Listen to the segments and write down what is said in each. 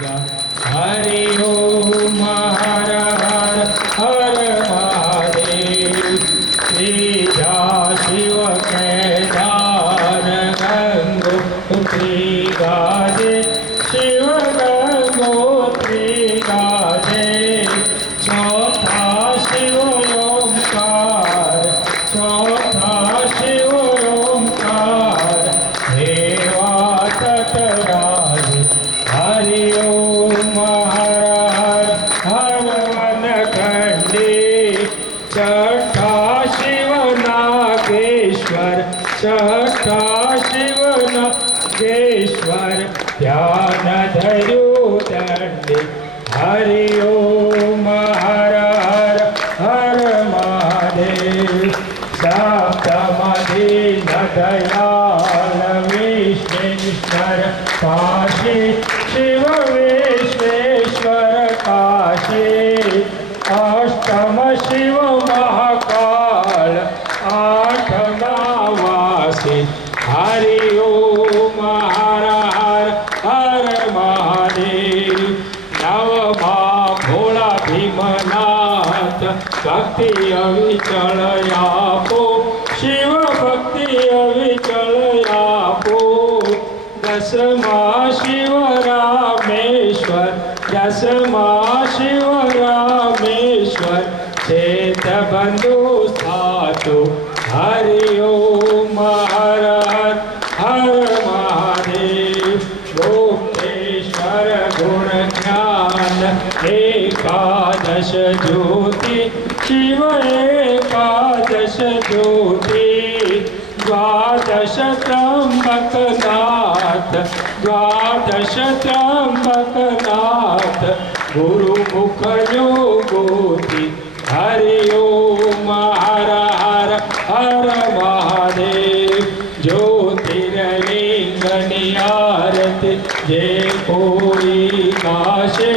हरि ओम हर हर हर महादेव। त्रिजा शिव केदार गंगोत्री गाजे शिव गंगोत्री गाजे। चौथा शिव ओंकार चौथा शिव ओंकार देवा तटराजे। हरि ओम हर हर हर वनखंडी। छठा शिव नागेश्वर छठा शिव नागेश्वर ध्यान धरु दंडे। हरि ओम हर हर हर महादेव। सप्तमदीन दयाल विश्वेश्वर काशी शिव विश्वेश्वर काशी। अष्टम शिव महाकाल आठमा वासी। हरि ओम हर हर हर महादेव। नवमा भोला भीमनाथ भक्ति अविचल आपो शिव भक्ति अविचल आपो। दसमा शिव रामेश्वर दसमा शिव रामेश्वर चेत बंधु स्थातु। हरि ओम हर हर हर महादेव। गुप्तेश्वर गुण ज्ञान एकादश ज्योति शिव एकादश ज्योति। द्वादश त्र्यंबकनाथ द्वादश त्र्यंबकनाथ गुरुमुख योगोति। हरि ओम हर हर हर महादेव। ज्योतिर्लिंगनि आरति जे कोई काशे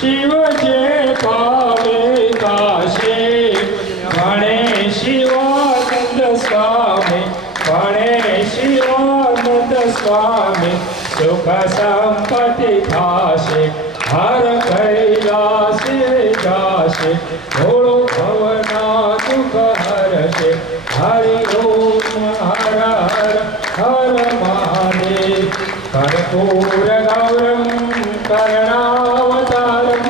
शिव जे पावे काशे। गणे शिवानंद स्वामी गणे शिवानंद स्वामी सुख संपत्ति थाशे। हर कैलासे जाशे भोलो भवना दुख हरशे। हरि ओम हर हर हर महादेव। कर्पूर गौरम करुणावतारम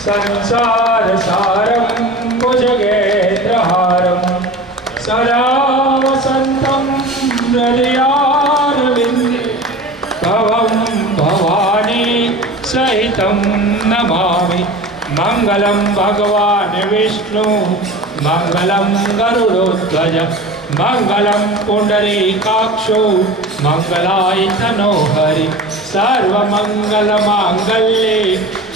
संसार सारम भुजगेन्द्रहारम सदा वसंतं हृदयारविन्दे। भवं भवानी सहितं नमामि। मंगलम भगवान विष्णु मंगलम गरुड़ध्वज मंगलम पुंडरीकाक्षो मंगलायतनो हरि। सर्वमंगलमांगल्ये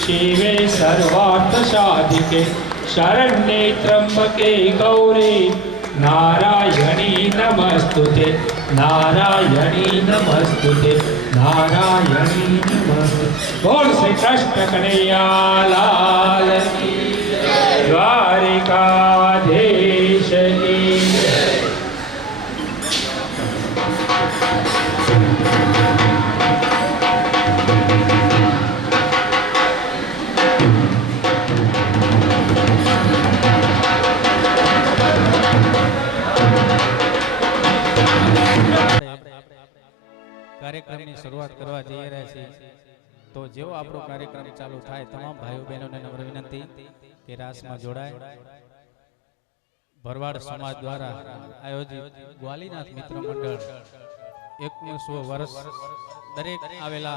शिवे सर्वार्थसाधिके शरण्ये त्र्यंबके गौरी नारायणी नमस्तुते नारायणी नमस्तुते नारायणी नमस्तुते। बोल श्री कृष्ण कन्हैया लाल की द्वारिकाधीश की। કાર્યક્રમની શરૂઆત કરવા જઈ રહ્યા છીએ તો જેવો આપણો કાર્યક્રમ ચાલુ થાય તમામ ભાઈઓ બહેનોને નમ્ર વિનંતી કે રાસમાં જોડાય। ભરવાડ સમાજ દ્વારા આયોજિત ગ્વાલીનાથ મિત્ર મંડળ 2100 વર્ષ દરેક આવેલા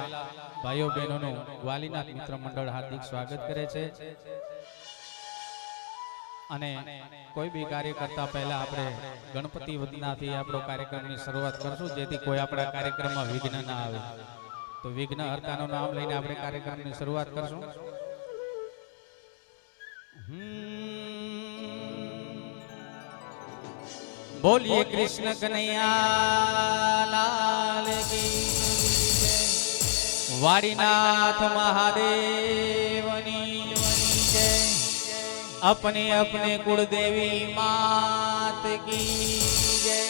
ભાઈઓ બહેનોનું ગ્વાલીનાથ મિત્ર મંડળ હાર્દિક સ્વાગત કરે છે। અને કોઈ બી કાર્ય કરતા પહેલા આપણે ગણપતિ વંદનાથી આપણો કાર્યક્રમની શરૂઆત કરશું જેથી કોઈ આપણા કાર્યક્રમમાં વિઘ્ન ના આવે। તો વિઘ્ન હર્તાનું નામ લઈને આપણે કાર્યક્રમની શરૂઆત કરશું। બોલીએ કૃષ્ણ કનૈયા લાલ की वारीनाथ महादेवनी जय। अपने अपने कुलदेवी मात की जय।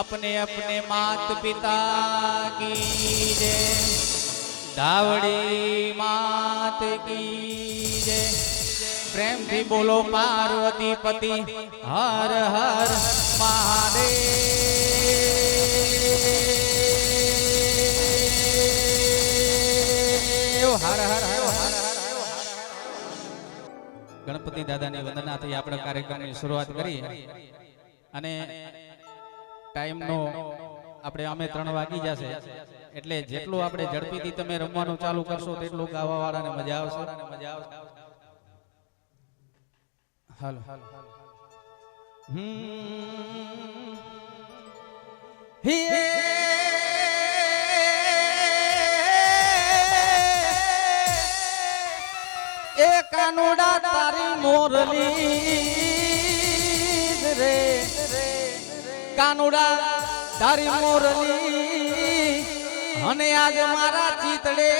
अपने अपने मात पिता की जय। ધાવડી માત કી જય પ્રેમથી બોલો પાર્વતી પતિ હર હર મહાદેવ હર હર હર હર ગણપતિ દાદાની વંદનાથી આપણે કાર્યક્રમની શરૂઆત કરી અને ટાઈમનો આપણે અમે 3 વાગી જશે એટલે જેટલું આપણે ઝડપીથી તમે રમવાનું ચાલુ કરશો તેટલું ગાવા વાળાને મજા આવશે હાલો એ કાનુડા તારી મોરલી રે કાનુડા તારી મોરલી અને આજ મારા ચિતડે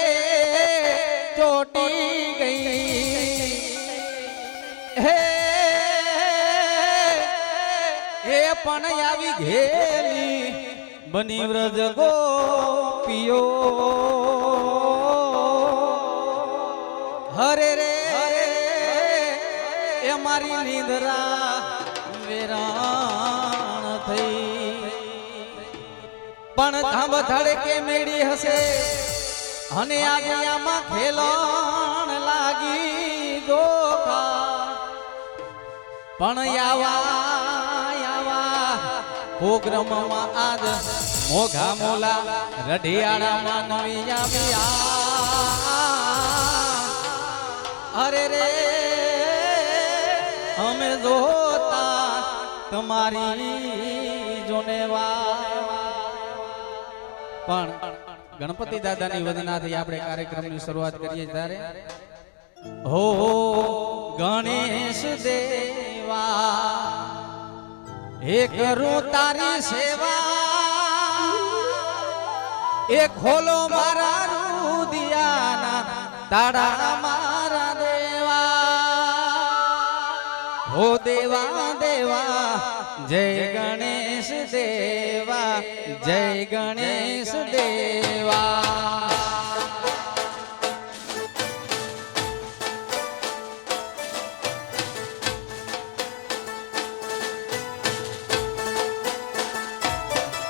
ચોટી ગઈ હે એ પણ આવી ઘેલી બની વ્રજ ગોપીઓ હરે રે એ મારી નિંદ્રા વેરાણ થઈ પણ ધામ ધડકે મેળી હશે અને આગિયામાં ખેલણ લાગી દોખા પણ આવા પ્રોગ્રામમાં આજ મોઘા મોલા રઢિયાળામાં નવી આવ્યા અરે રે અમે જોતા તમારી જોનેવા પણ ગણપતિ દાદાની વંદનાથી આપણે કાર્યક્રમની શરૂઆત કરીએ ત્યારે હો ગણેશ દેવા હે કરું તારી સેવા એ ખોલો મારા રુદિયાના તાળા મારા દેવા હો દેવા દેવા જય ગણેશ દેવા જય ગણેશ દેવા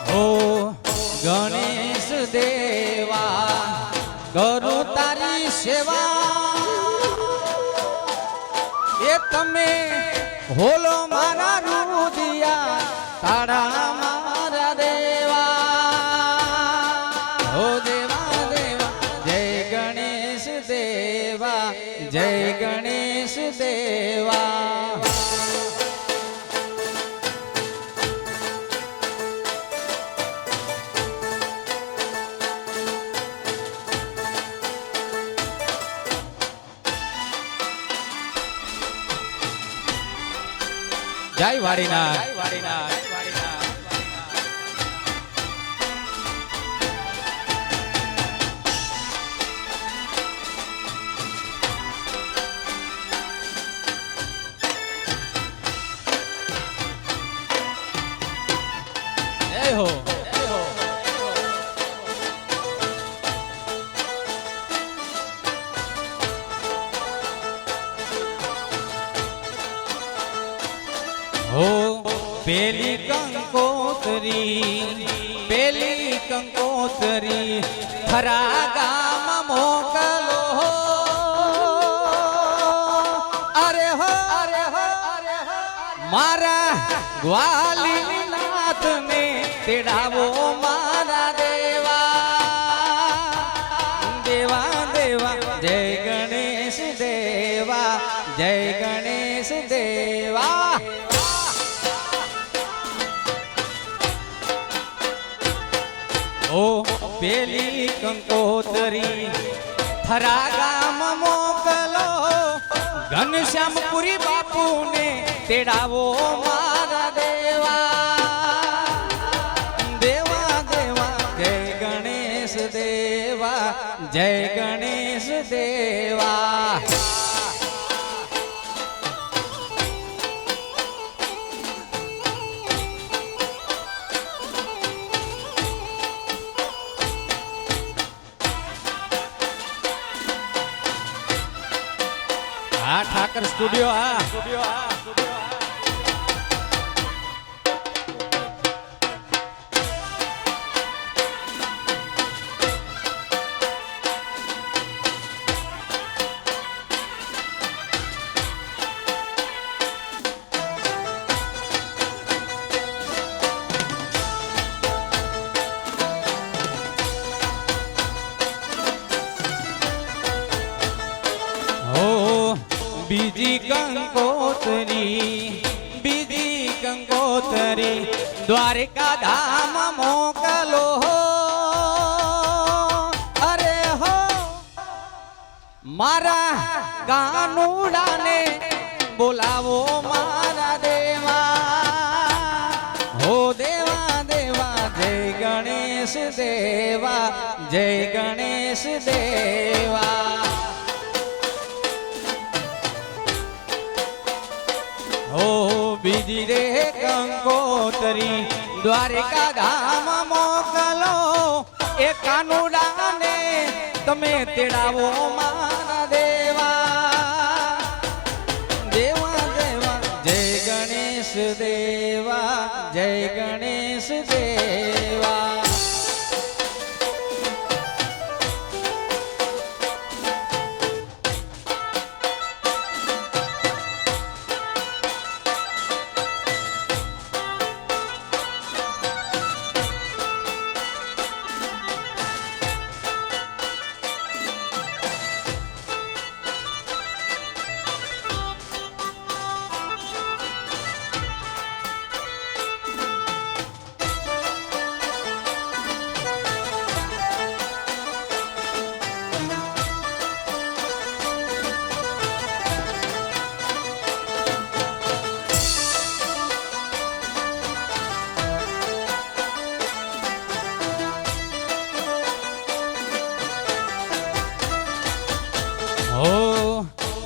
હો ગણેશ દેવા કરું તારી સેવા એ તમે હોલો મારા રુદિયા તાળા મારા દેવા હો દેવા દેવા જય ગણેશ દેવા જય ગણેશ દેવા જય વાડીનાથ જય હો હો પેલી કંકોતરી ખરા ગામ મોકલો અરે હો મારા ગ્વાલી નાથ ને તેડાવો મારા દેવા દેવા દેવા જય ગણેશ દેવા જય ગણેશ દેવા ઓ પેલી કંકોતરી થરા ગામ મોકલો ઘનશ્યામપુરી બાપુને તેડાવો મારા દેવા દેવા દેવા જય ગણેશ દેવા જય ગણેશ દેવા હા ઠાકર સ્ટુડિયો હા બીજી કંકોતરી દ્વારિકા ધામ મોકલો અરે હો મારા કાનુડાને બોલાવો મારા દેવા હો દેવા દેવા જય ગણેશ દેવા જય ગણેશ દેવા બીજી રે કંકોતરી દ્વારિકા ધામ મોકલો એ કાનુડાને તમે તેડાવો મારા દેવા દેવા દેવા જય ગણેશ દેવા જય ગણેશ દેવા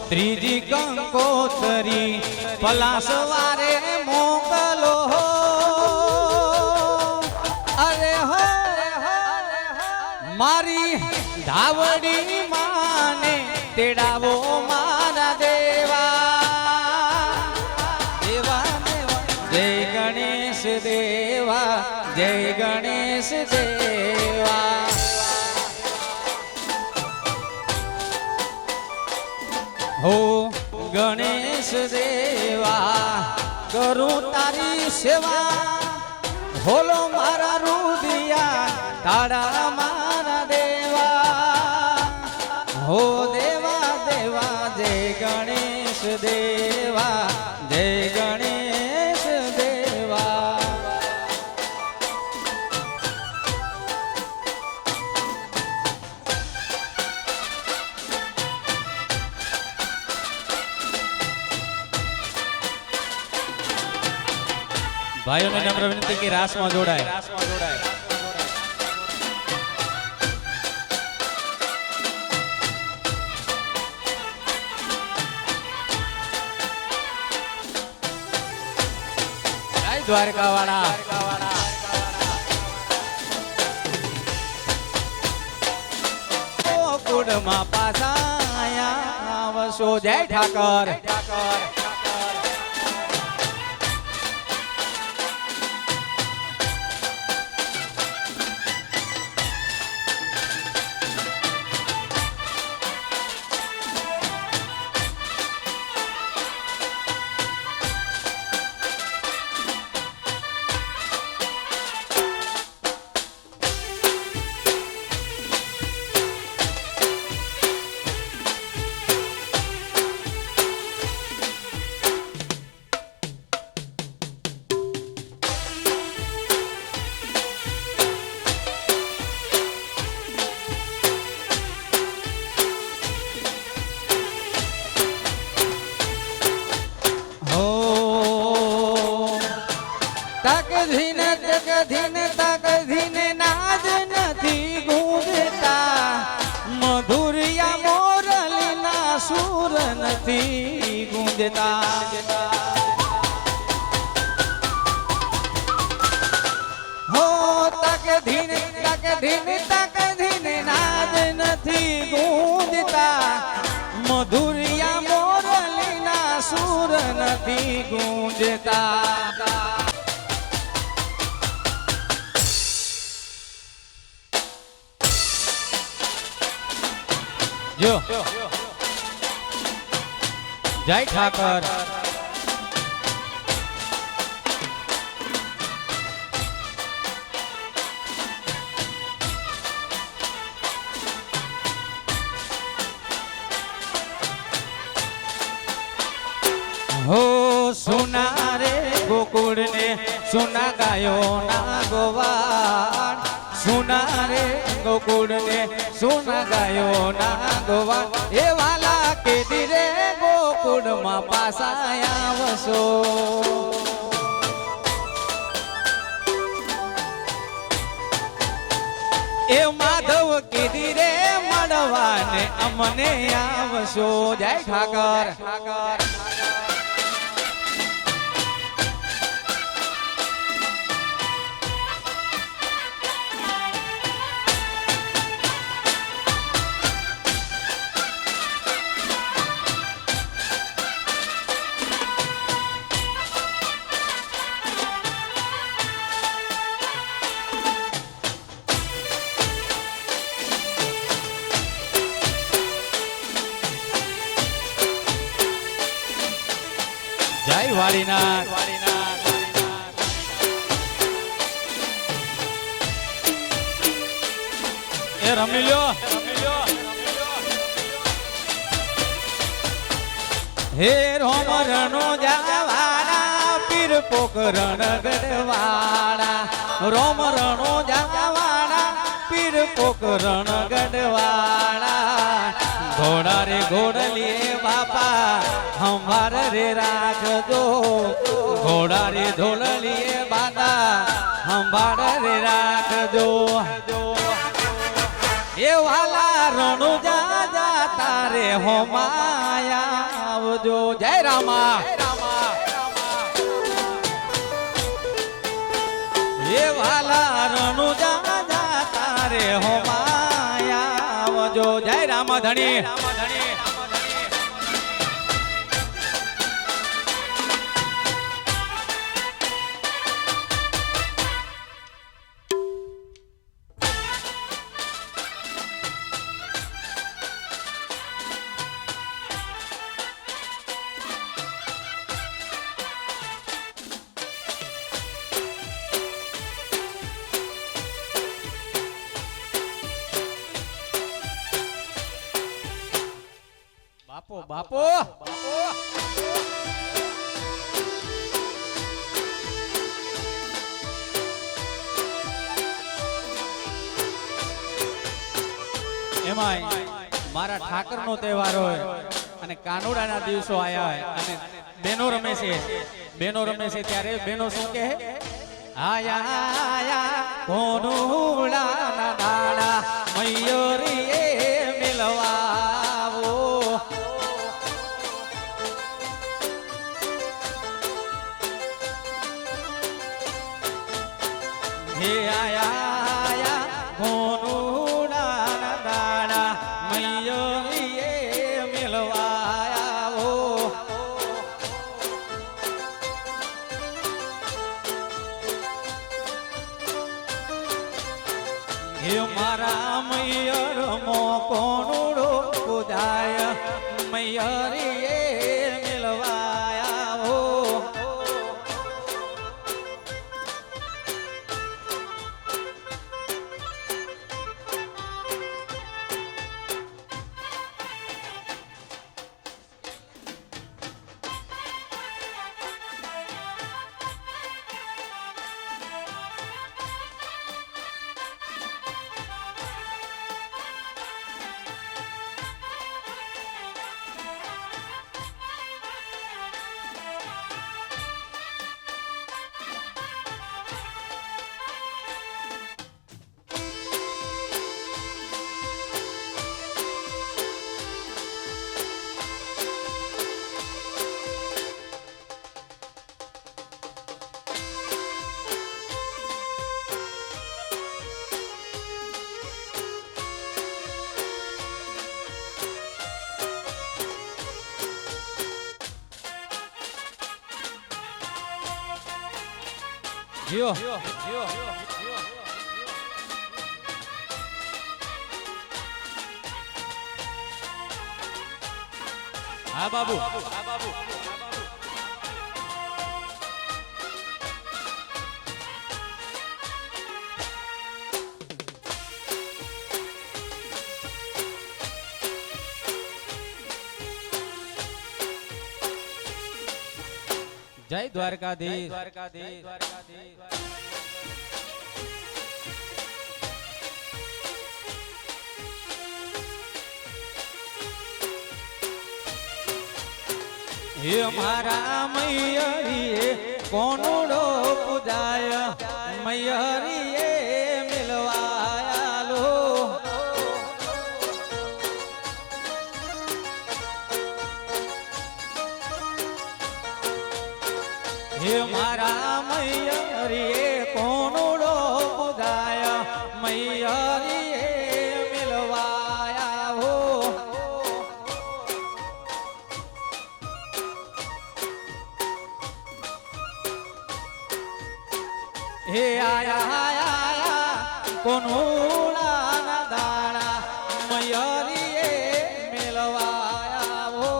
ત્રીજી કંકોતરી પલાસવારે મોકલો અરે હો મારી ધાવડી માને તેડાવો મારા દેવા દેવા દેવા જય ગણેશ દેવા જય ગણેશ દેવા હો ગણેશ દેવા કરું તારી સેવા હોલો મારા રુદિયા તારા મારા દેવા હો દેવા દેવા જય ગણેશ દેવા જય ગણેશ દેવા ભાઈઓને નમ્ર વિનંતી કે રાસમાં જોડાય જય દ્વારકા વાળા કુડમાં પાછા આયા આવશો જય ઠાકર તકધીન નાદ નથી ગુંજતા મધુરિયા મોરલીના સુર નથી ગુંજતા હો તકધીન નાદ નથી ગુંજતા મધુરિયા મોરલી સુર નથી ગુંજતા. જો જય ઠાકર. હો સુના રે ગોકુળ ને સુના ગાયો ના ગોવાળ. સુના રે ગોકુળ ને સુના ગાયો ના ગોવાળ. એ વાલા કેદી રે ગોકુળ માં પાસા આવશો. એ માધવ કેદી રે મળવાને અમને આવશો. જય ઠાકર. જય વાળીનાથ. એ રમી લ્યો. હે રોમરણો જાવાળા પીર પોકરણ ગઢવાળા. રોમરણો જાવાળા પીર પોકરણ ગઢવાળા. ઘોડા રે ઘોડલીએ બાપા હમાર રે રાખજો. ઘોડા રે ધોળલીએ બાપા હંભાર રે રાખજો. એ વાલા રણુ જા તારે હો માયા આવજો. જય રામા. એ વાલા રણુ જા તારે હો માયા આવજો. જય રામ ધણી. બાપો બાપો. એમાંય મારા ઠાકર નો તહેવાર હોય અને કાનુડા ના દિવસો આયા હોય અને બેનો રમે છે. બેનો રમે છે ત્યારે બેનો શું કહે? આયા આયા કોનુડા ના દાડા મયુરીએ મિલવાવો. હે આયા આયા કોનુડા ના દાડા મયુરીએ મિલવાવો. હે મારા મયર મો કોનુડો પૂજાય મયરીએ મિલવાયા. જીઓ હા બાબુ જય દ્વારકાધીશ હે મારા મૈયરીએ કોનુડો પૂજાય મૈયરીએ મિલવાયાલો હે મારા મૈયરીએ કોનુડો પૂજાય મૈયરીએ મિલવાયા હો હે આયા કોનુડા ના દાડા મયરીએ મેલવાયા હો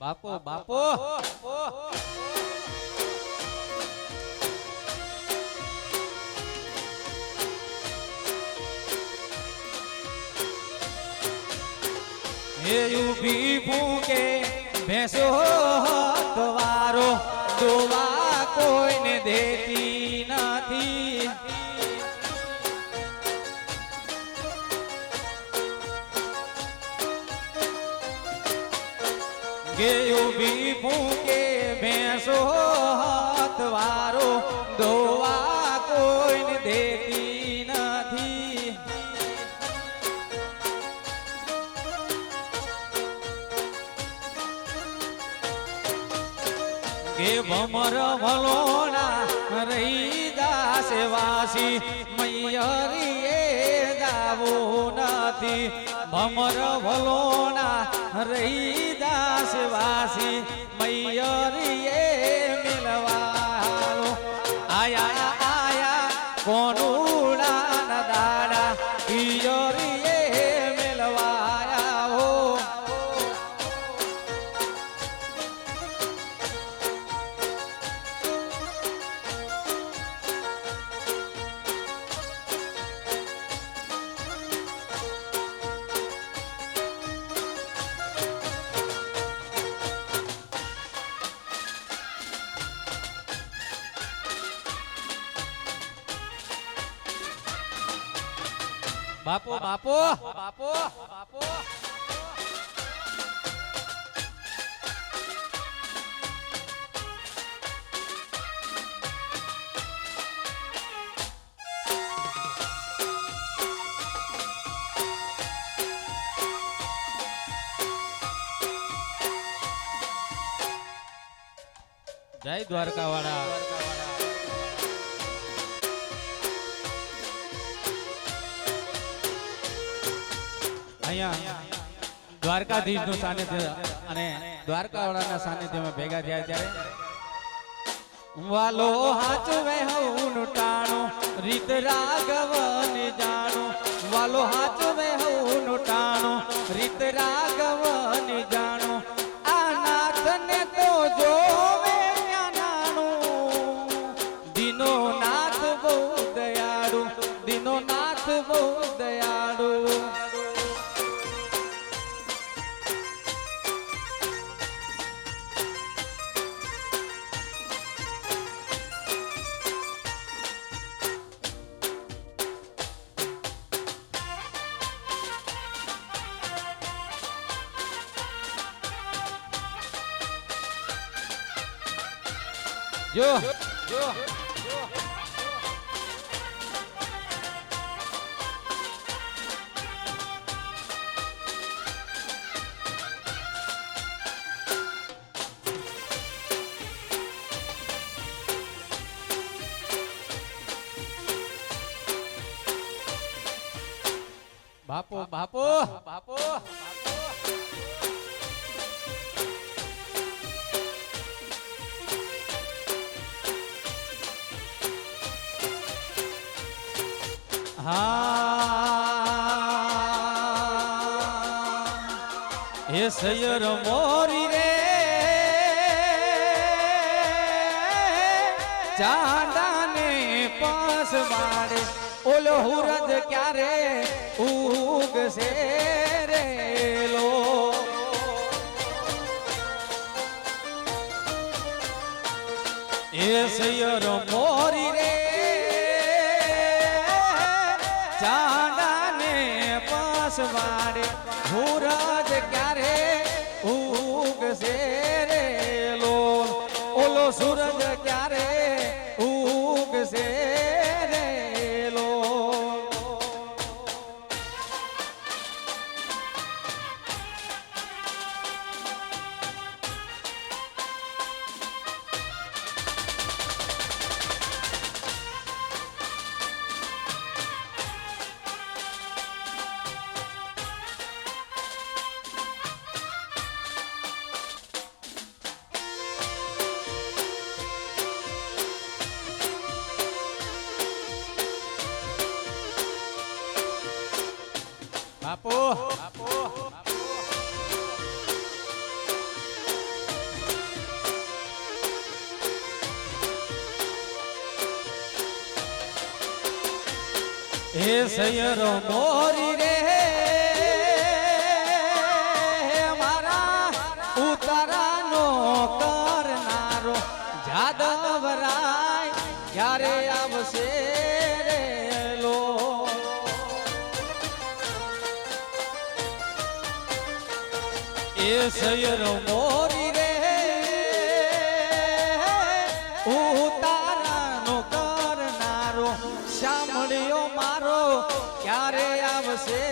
બાપો હે ઉભી ફૂકે ભેંસો હતવારો જોવા કોઈને દેતી નથી કે ઉભી ફૂકે ભેંસો હતવારો દોવા કોઈને દેતી નથી કે ભમર ભલોણા રહી દાસે વાસી મૈયરીએ દાવો નથી ભમર ભલોણા રહી દાસ વાસી મૈયરીએ મિલવાલો આયા આયા કોનુડા ના દાડા પિયરીએ મિલવાયા હો બાપો જય દ્વારકા વાળા અહીંયા દ્વારકાધીશ નું સાનિધ્ય અને દ્વારકાવાળાના સાનિધ્યમાં ભેગા થયા ત્યારે વાલો હાચવે હઉનું ટાણું રીત રાઘવને જાણું વાલો હાચવે હઉનું ટાણું રીત રાઘવને જાણું આ નાથને તો જોવે નાનું દીનો નાથ બહુ દયાળુ દીનો નાથ બહુ દયાળુ જો બાપો બાપો બાપો હા એ સૈયર મોરી રે ચાંદાને પાસ વાળે ઓલો હુરદ ક્યારે ઉગશે રે લો એ સૈયર મોરી રે ચાંદાને પાસવાડે હુરદ ક્યારે ઉગશે રે લો ઓલો સૂરજ ક્યારે ઉગશે રે લો બાપુ બાપુ હે સૈયર મોરી રે મારા ઉતારાનો કરનારો જાદવરાય ક્યારે આવશે રે લો એ સૈયર મોરી રે ઉતારાનો કરનારો સાંભળ્યો મારો ક્યારે આવશે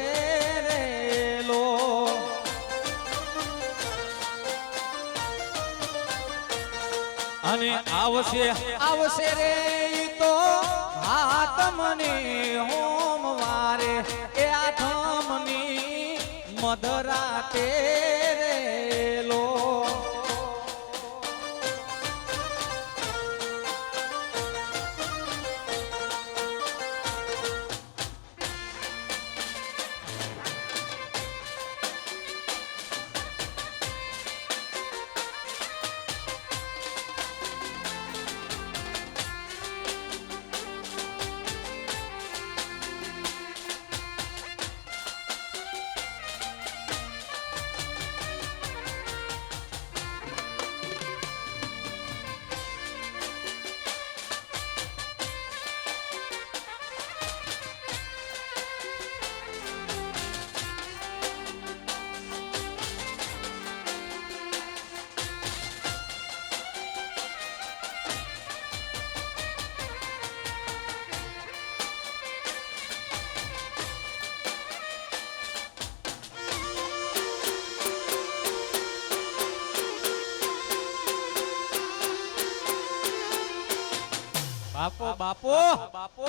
રે લો અને આવશે આવશે રે ઈ તો હાતમને હોમવારે એ આઠમની મધરાતે રે લો બાપો બાપો બાપો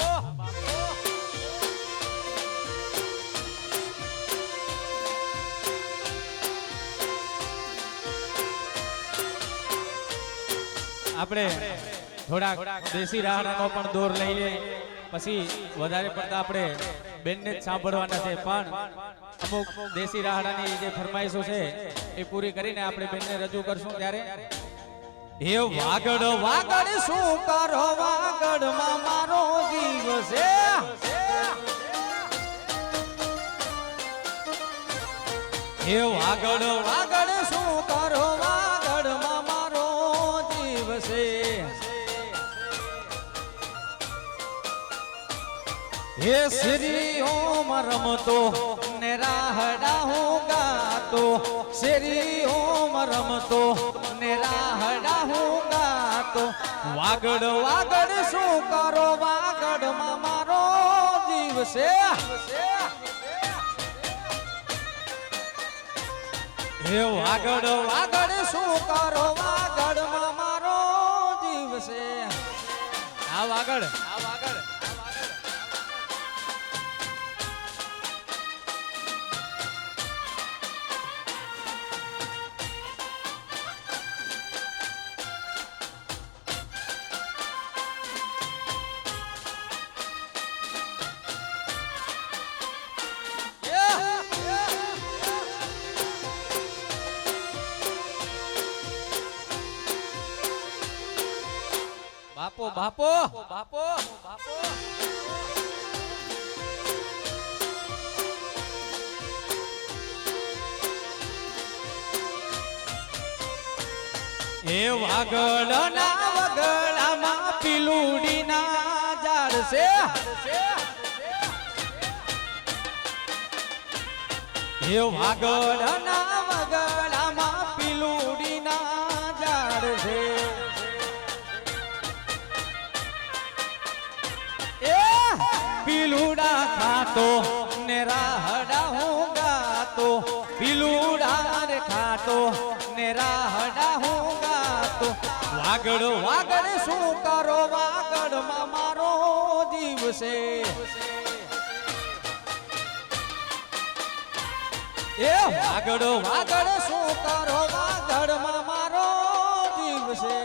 આપણે થોડાક દેશી રાહડાનો પણ દોર લઈ લે પછી વધારે પડતા આપણે બેનને જ સાંભળવાના છે પણ અમુક દેશી રાહડાની જે ફરમાઈશો છે એ પૂરી કરીને આપણે બેનને રજૂ કરશું ત્યારે હે વાગડ વાગડ શું કરો વાગડમાં મારો જીવ છે હે વાગડ વાગડ શું કરો વાગડમાં મારો જીવ છે હે શ્રી ઓમ રમતો ને રાહડા હું ગાતો શ્રી ઓમ રમતો ને રાહડા હું ગાતો ખાતો વાગડ વાગડ શું કરો વાગડમાં મારો જીવ છે હે વાગડ વાગડ શું કરો વાગડમાં મારો જીવ છે આ વાગડ બાપો બાપો બાપો બાપો એ વાગડના વગડામાં પીલુડીના ઝાડ છે એ વાગડના વગડામાં પીલુડીના ઝાડ છે પીલુડા ખાતો ને રાહડા હું ગાતો પીલુડા રે ખાતો ને રાહડા હું ગાતો વાગડ વાગડ શું કરો વાગડમાં મારો જીવ છે એ વાગડ વાગડ શું કરો વાગડમાં મારો જીવ છે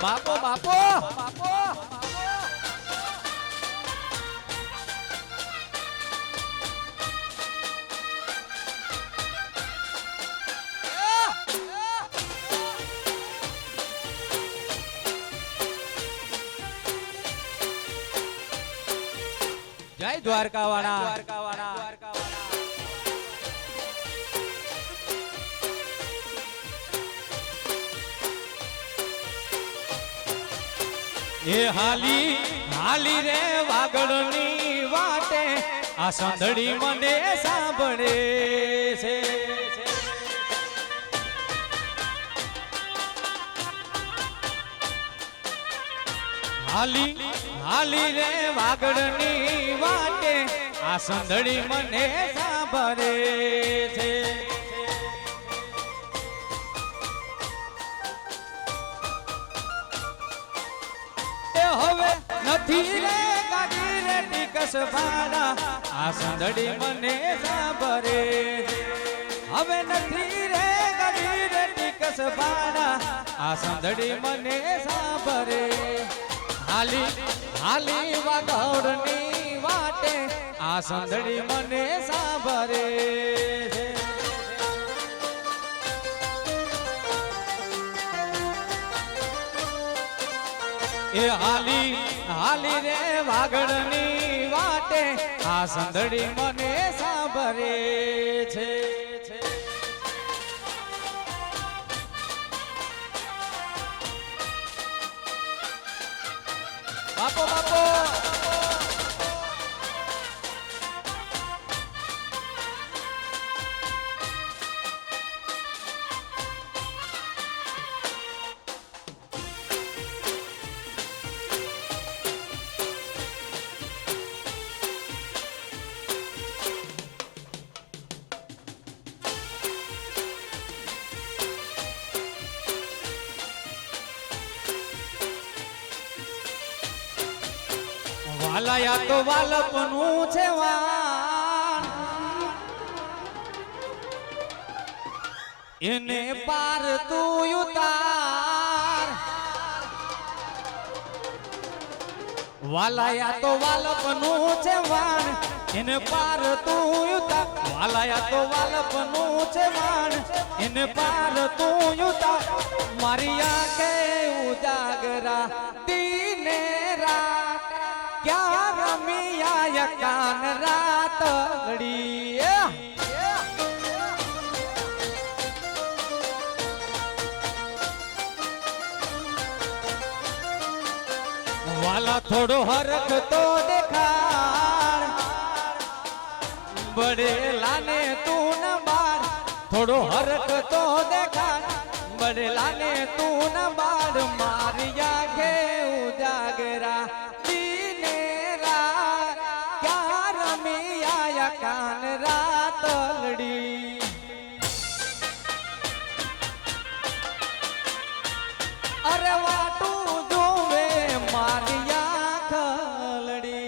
બાપો બાપો બાપો જય દ્વારકાવાળા એ હાલી હાલી રે વાગડની વાટે આ સાંધળી મને સાંભળે છે હાલી હાલી રે વાગડની વાટે આ સાંધળી મને સાંભળે છે હવે નથી રે ગાડી રે ટીકસ ભાડા આ સાંધળી મને સાંભળે હવે નથી રે ગાડી રે ટીકસ ભાડા આ સાંધળી મને સાંભળે હાલી હાલી વાગડની વાટે આ સાંધળી મને સાંભળે એ હાલી હાલી રે વાગડની વાટે આ સાંધળી મને સાંભળે છે બાપો બાપો વાલાયા તો વાલપનું છે વાન એને પાર તું ઉતાર વાલાયા તો વાલપનું છે વાન એને પાર તું ઉતાર વાલાયા તો વાલપનું છે વાન એને પાર તું ઉતાર મારી આંખે ઉજાગરા તીને રાત ક્યાં રમિયા કાન રાતડી વાલા થોડો હરખ તો દેખાડ બડેલા ને તું ન બાર થોડો હરક તો દેખાડ બડેલા ને તું ન બાર મારી આંખે ઉજાગરા દીને રાત ક્યાં રમી આયા કાન રાતલડી અરે વાટું જોવે મારી આંખલડી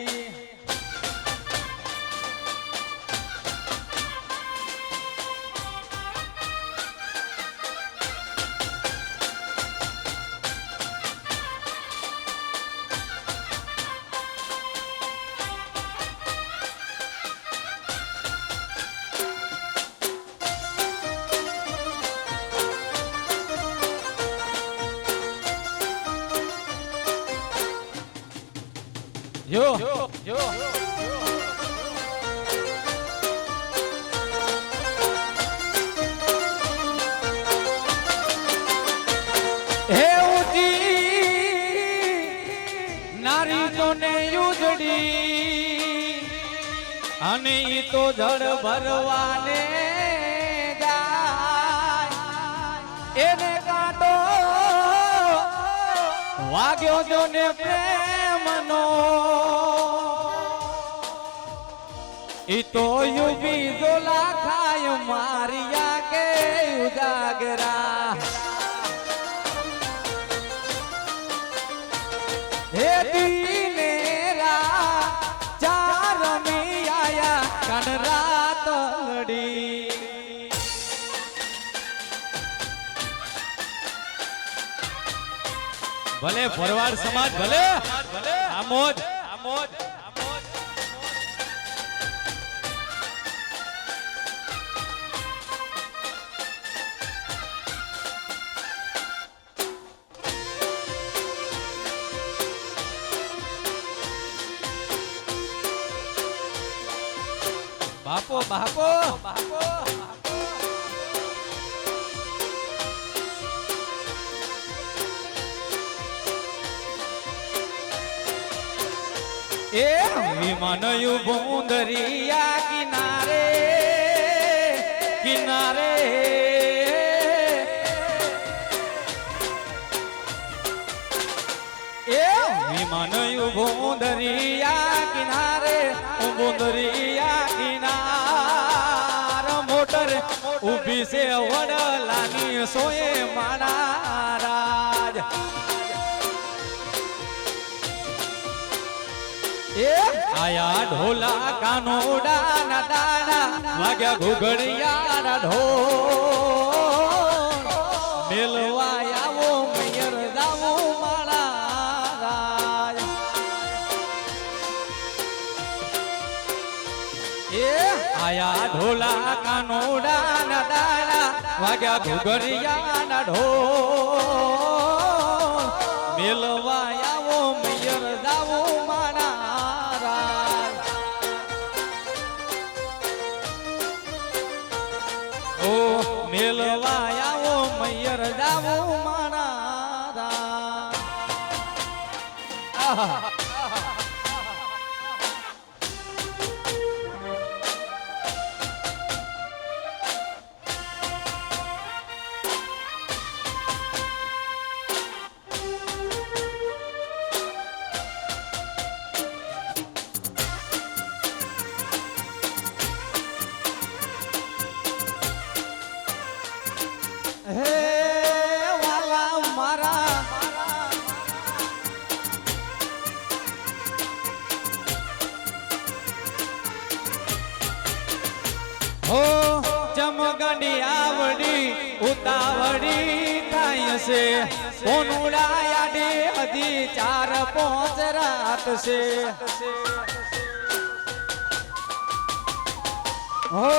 Yo. હે ઉજી નારી જોને યુજડી અને ઈ તો જળ ભરવાને જાય એને કાંટો વાગ્યો જોને પ્રેમનો ઈ તો યુવી જોલા ખાય મારિયા કે ઉજાગરા હે દીનેરા ચાર મી આયા કન રાતલડી ભલે ભરવાડ સમાજ ભલે આમોદ બાપો એ વિમાનયું ભૂંદરિયા કિનારે એ વિમાનયું ભૂંદરિયા કિનારે ભૂંદરિયા કિનાર મોટર ઊભી છે વડલાની સોએ મારા રાજ આયા ઢોલા કાનોડા ના દાણા વાગ્યા ઘુઘડિયા ના ઢોલ મેલવા આવો મયર જાવો મારા રાજ આયા ઢોલા કાનોડા ના દાણા વાગ્યા ઘુઘડિયા ના ઢોલ મેલવા આવો મયર જાવો મારા મેલવા આવો મૈયર જાવો મારા હે વાલા મારા હો ચમગંડી આવડી ઉતાવળી થાય છે કોનુડાયાડી હજી 4-5 રાત છે હો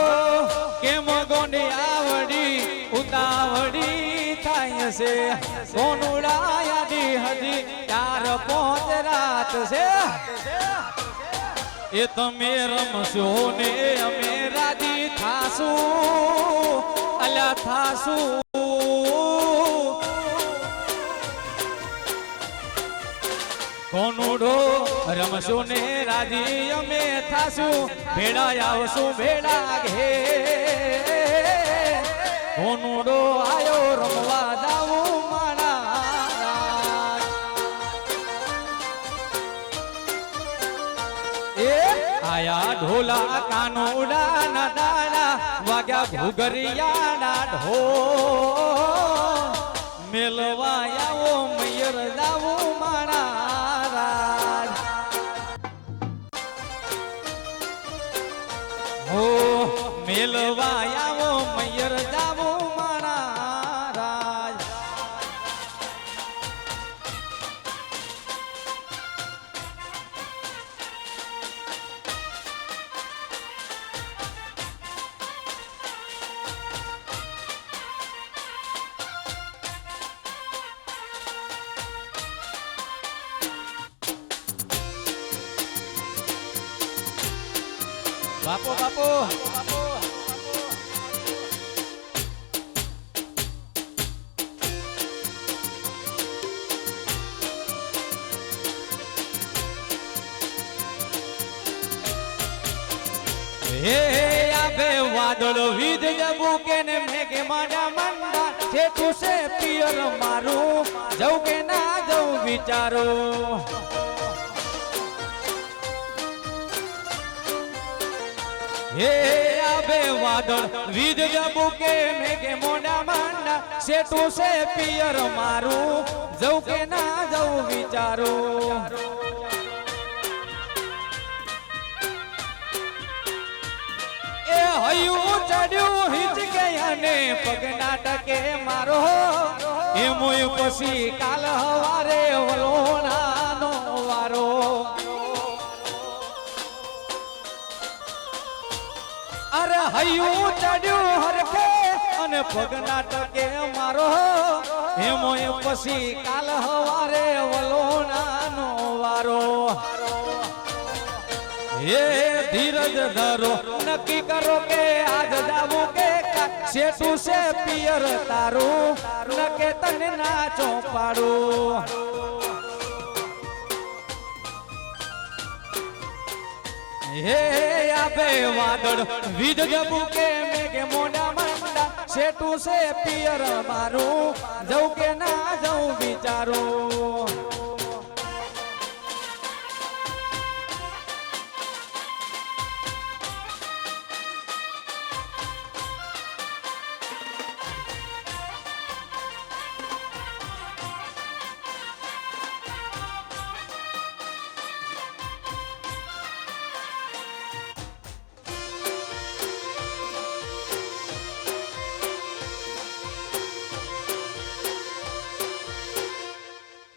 કેમ ગોંડી આવડી ઉતાવળી થાય છે કોનુડાયાડી હજી 4-5 રાત છે એ તમે રમશો ને અમે રાજી થાશું અલ્યા થાશું કોનુડો રમશું ને રાજી અમે થાશું ભેડા આવશું ભેડા ઘે હોનુડો આયો રમવા જાવું માણા એ આયા ઢોલા કાનુડા ના દાડા વાગ્યા ઘુઘરિયા ના ઢોલ મેલવા આવો મયર જાવું માણા હો મેલવા આવો મયર જાવું માણા રાજ બાપો બાપો હે આભે વાદળ વીજ જબુકે ને મેઘે માડા મંડા છે તુસે પિયર મારું જઉં કે ના જઉં વિચારો હે આભે વાદળ વીજ જબુકે મેઘે મોડા મંડા છે તુસે પિયર મારું જઉં કે ના જઉં વિચારો હયું ચડ્યું હિચકે અને પગ નાટકે મારો એમોય પછી કાલ હવારે વલોણાનો વારો અરે હયું ચડ્યું હરખે અને પગ નાટકે મારો એમોય પછી કાલ હવારે વલોણાનો વારો એ ધીરજ ધરો નક્કી કરો કે આજ જાવું કે શેઠું છે પિયર તારું નકે તને ના ચોપાડું હે આભે વાદળ વીજ જબું કે મેઘે મોડા મંડા શેઠું છે પિયર મારું જઉં કે ના જઉં વિચારું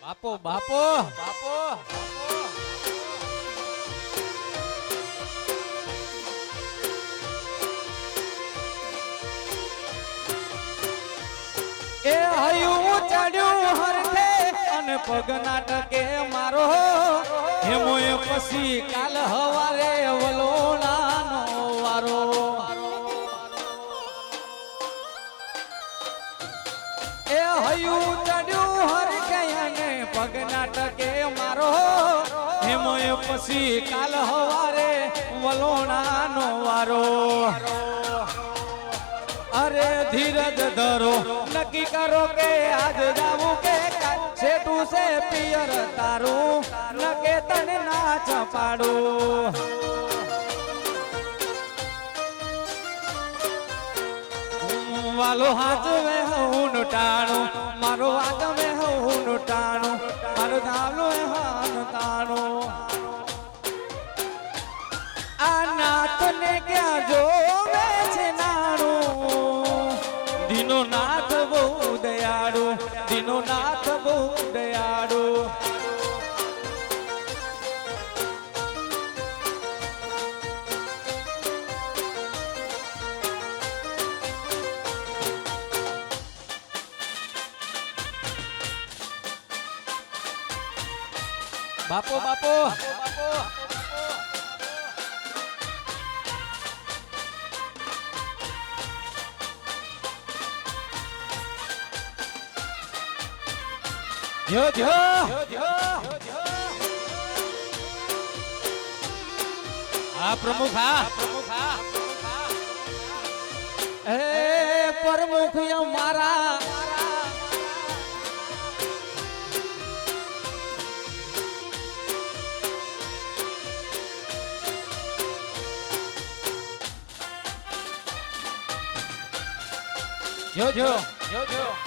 બાપો બાપો બાપો એ હયું ચડ્યું હરખે અને પગ નાટકે મારો હેમોય પછી કાલ હવારે વલોણાનો વારો એ હયું ચડ્યું હરખે અને પગ નાટકે મારો હેમોય પછી કાલ હવારે વલોણાનો વારો અરે ધીરજ ધરો નક્કી કરો કે આજ જાવું કે શેઠું છે પિયર તારું નકે તને ના ચપાડું વાલો હાથ મે હું ટાણું મારો વાગ મે હું ટાણું મારો ધાવલો હાન તાણું આ નાથ ને ક્યાં જોવે છે નાણું દીનો નાથ બહુ દયાળુ દીનો નાથ બહુ દયાળુ બાપો બાપો જો જો હા પ્રમુખ હા હે પ્રમુખ મારા જો જો જો જો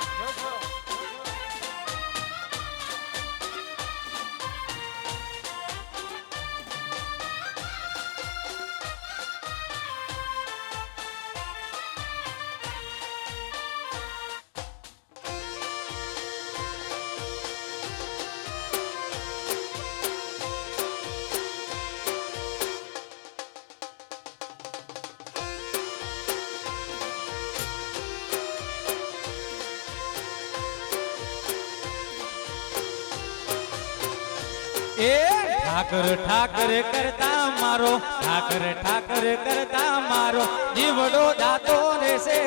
એ ઠાકર ઠાકર કરતા મારો ઠાકર ઠાકર કરતા મારો જીવડો દાતો રહેશે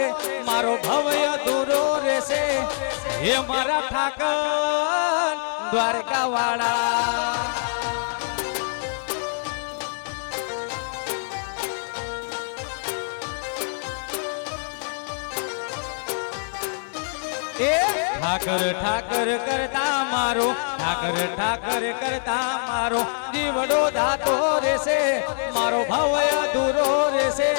મારો ભવ્ય દૂરો રહેશે હે મારા ઠાકર દ્વારકા વાળા એ ઠાકર ઠાકર કરતા મારો ઠાકર ઠાકર કરતા મારો જીવડો દાતો રહેશે મારો ભવ્ય દૂરો રહેશે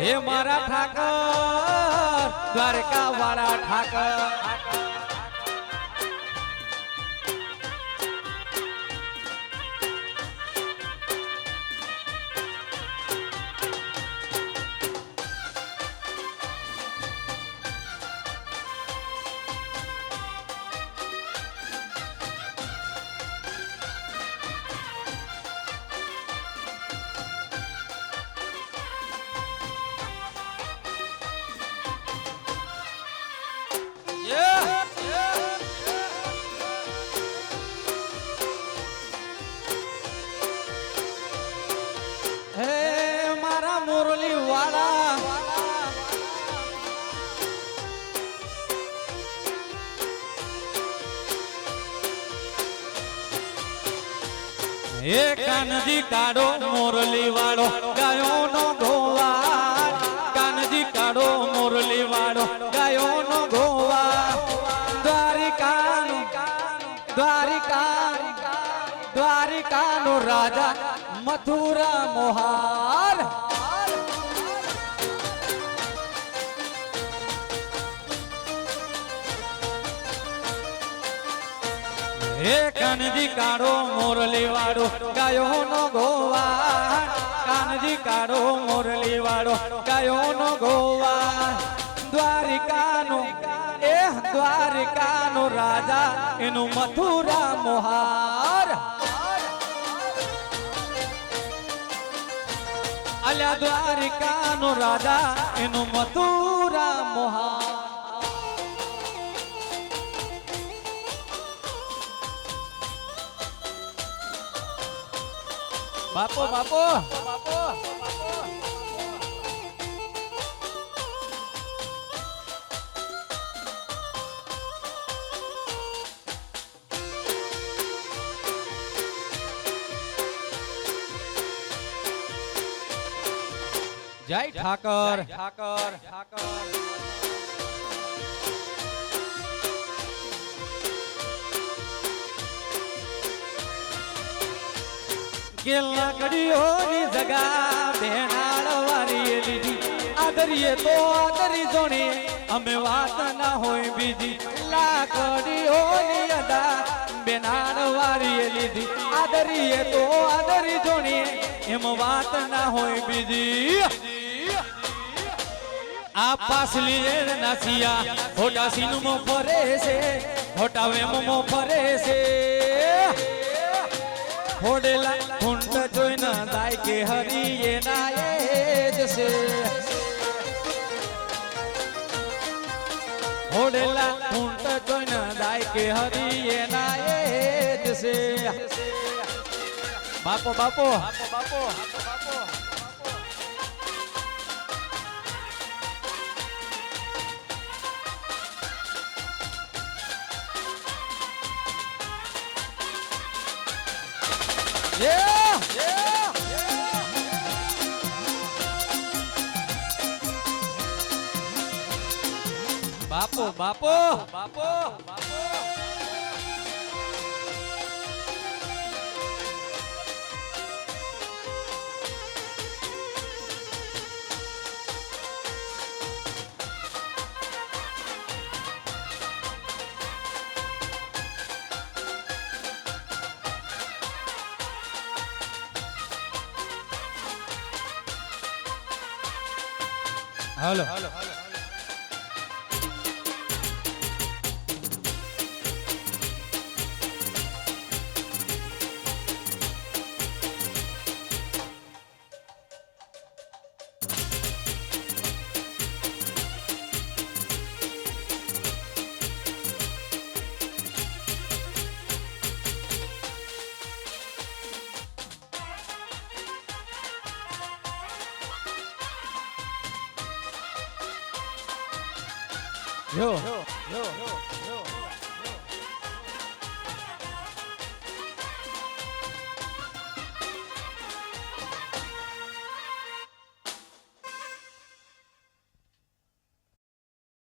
હે મારા ઠાકર દ્વારકા વાળા ઠાકર હે મારા મોરલી વાળા હે કાનજી કાઢો મોરલી વાળો ગાયો નો ગોવા કાનજી કાઢો મોરલી વાળો ગાયો નો ગોવા દ્વારિકાનો રાજા મથુરા મોહાર હે કાનજી કાઢો મોરલી વાળો ગાયો નો ગોવા કાનજી કાઢો મોરલી વાળો ગાયો નો ગોવા દ્વારિકાનો રાજા એનું મથુરા મોહાર અલ્યા દ્વારિકાનો રાજા એનું મથુરા મોહાર બાપો બાપો બાપો જય ઠાકર ઠાકર ઠાકર કેલા કડીઓની જગા બેનાળ વારી લીધી આદરીએ તો આદરી જોણી અમે વાત ના હોય બીજી લાકડીઓની અદા બેનાળ વારી લીધી આદરીએ તો આદરી જોણી એમ વાત ના હોય બીજી આ પાસલી નાસિયા ખોટા સીનમાં ફરે છે ખોટા વેમમાં ફરે છે હોડેલા ખૂંટ જોઈને દાય કે હરી એના એ જ છે હોડેલા ખૂંટ જોઈને દાય કે હરી એના એ જ છે બાપો બાપો બાપો Yeah! Yeah! Yeah! બાપો બાપો બાપો બાપો હાલો yo yo yo yo